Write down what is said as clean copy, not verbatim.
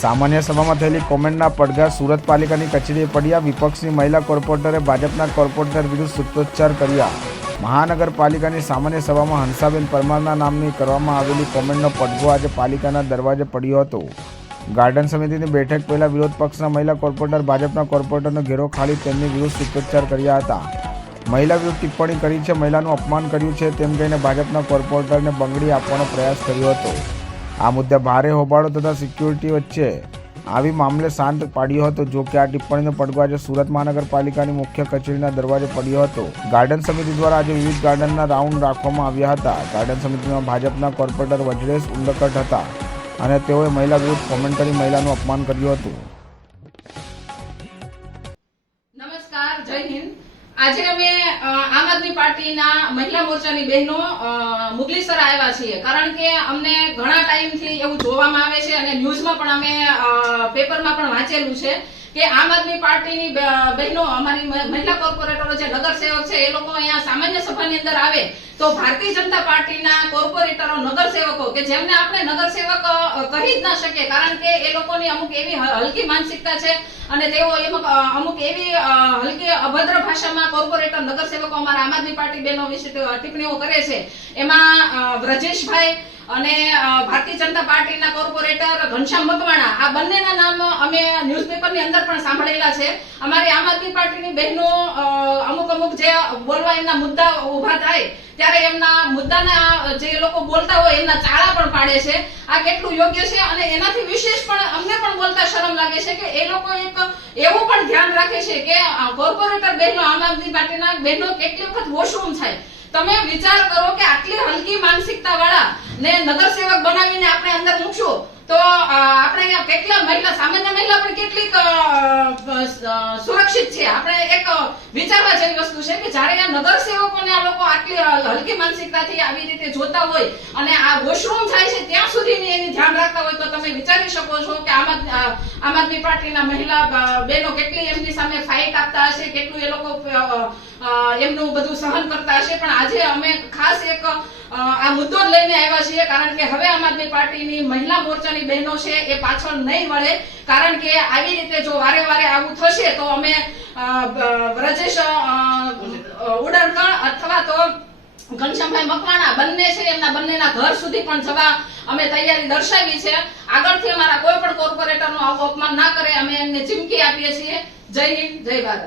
सामान्य सभा में थયેલી કોમેન્ટના પડઘા સુરत પાલિકાની કચેરીએ પડ્યા। વિપક્ષની મહિલા કોર્પોરેટરે ભાજપના કોર્પોરેટર વિરુદ્ધ સૂત્રોચ્ચાર કર્યા। મહાનગરપાલિકાની સામાન્ય સભામાં હંસાબેન પરમારના નામની કરવામાં આવેલી કોમેન્ટનો પડઘો આજે પાલિકાના દરવાજે પડ્યો હતો। ગાર્ડન સમિતિની બેઠક પહેલા વિરોધ પક્ષના મહિલા કોર્પોરેટર ભાજપના કોર્પોરેટરનો ઘેરો ખાલી તેમની વિરુદ્ધ સૂત્રોચ્ચાર કર્યા હતા। મહિલા વિરુદ્ધ ટિપ્પણી કરી છે, મહિલાનું અપમાન કર્યું છે તેમ કહીને ભાજપના કોર્પોરેટરને બંગડી આપવાનો પ્રયાસ કર્યો હતો। આ મુદ્દે ભારે હોબાળો તથા સિક્યુરિટી વચ્ચે આવી મામલે શાંત પાડ્યો હતો। જો કે આ ટિપ્પણીનો પડઘો આજે સુરત મહાનગરપાલિકાની મુખ્ય કચેરીના દરવાજે પડ્યો હતો। ગાર્ડન સમિતિ દ્વારા આજે વિવિધ ગાર્ડનના રાઉન્ડ રાખવામાં આવ્યા હતા। ગાર્ડન સમિતિમાં ભાજપના કોર્પોરેટર વજરેશ ઉંડકટ હતા અને તેઓએ મહિલા વિરુદ્ધ કોમેન્ટ કરી મહિલાનું અપમાન કર્યું હતું। નમસ્કાર, જય હિન્દ। આજે અમે આમ આદમી પાર્ટીના મહિલા મોરચાની બહેનો મુગલીસર આવ્યા છીએ, કારણ કે અમને ઘણા ટાઈમથી એવું જોવામાં આવે છે અને ન્યૂઝમાં પણ અમે પેપરમાં પણ વાંચેલું છે કે આમ આદમી પાર્ટીની બહેનો, અમારી મહિલા કોર્પોરેટરો જે નગર સેવક છે એ લોકો અહીંયા સામાન્ય સભાની અંદર આવે તો ભારતીય જનતા પાર્ટીના કોર્પોરેટરો, નગર સેવકો કે જેમને આપણે નગર સેવક કહી જ ના શકીએ, કારણ કે એ લોકોની અમુક એવી હલકી માનસિકતા છે અને તેઓ અમુક એવી હલકી અભદ્ર ભાષામાં કોર્પોરેટર, નગર સેવકો અમારા આમ આદમી પાર્ટી બહેનો વિશે ટિપ્પણીઓ કરે છે। એમાં વ્રજેશભાઈ અને ભારતીય જનતા પાર્ટીના કોર્પોરેટર ઘનશ્યામ મકવાણા, આ બંનેના નામ અમે ન્યૂઝપેપરની અંદર પણ સાંભળેલા છે। અમારી આમ આદમી પાર્ટીની બહેનો અમુક જે બોલવા એમના મુદ્દા ઉભા થાય ત્યારે એમના મુદ્દાના જે લોકો બોલતા હોય એમના ચાળા પણ પાડે છે। આ કેટલું યોગ્ય છે અને એનાથી વિશેષ પણ અમને પણ બોલતા શરમ લાગે છે કે એ લોકો એક એવું પણ ધ્યાન રાખે છે કે કોર્પોરેટર બહેનો, આમ આદમી પાર્ટીના બહેનો કેટલી વખત વોશરૂમ થાય। તમે વિચાર કરો કે આટલી હલકી માનસિકતા વાળા ને નગર સેવક બનાવીને આપણે અંદર મૂકશું તો આપણે અહીંયા કેટલા મહિલા, સામાન્ય મહિલા પણ કેટલીક સુરક્ષિત છે। આપણે એક વિચારવા જેવી વસ્તુ છે કે જ્યારે આ નગર સેવકોને આ લોકો આટલી હલકી માનસિકતાથી આવી રીતે જોતા હોય અને આ વોશરૂમ થાય છે ત્યાં સુધીની એની ધ્યાન રાખતા હોય તો તમે વિચારી શકો છો કે આમ આદમી પાર્ટીના મહિલા બહેનો કેટલી એમની સામે ફાઇટ આપતા હશે, કેટલું એ લોકો એમનું બધું સહન કરતા હશે। પણ આજે અમે ખાસ એક આ મુદ્દો લઈને આવ્યા છીએ, કારણ કે હવે આમ આદમી પાર્ટીની મહિલા મોરચાની બહેનો છે એ પાછળ નહીં વળે, કારણ કે આવી રીતે જો વારે વારે આવું થશે તો અમે વ્રજેશ ઉડણકર અથવા તો ઘનશ્યામભાઈ મકવાણા બંને છે એમના બંનેના ઘર સુધી પણ જવા અમે તૈયારી દર્શાવી છે। આગળથી અમારા કોઈ પણ કોર્પોરેટરનું આવું અપમાન ના કરે અમે એમને ચીમકી આપીએ છીએ। જય હિન્દ, જય ભારત।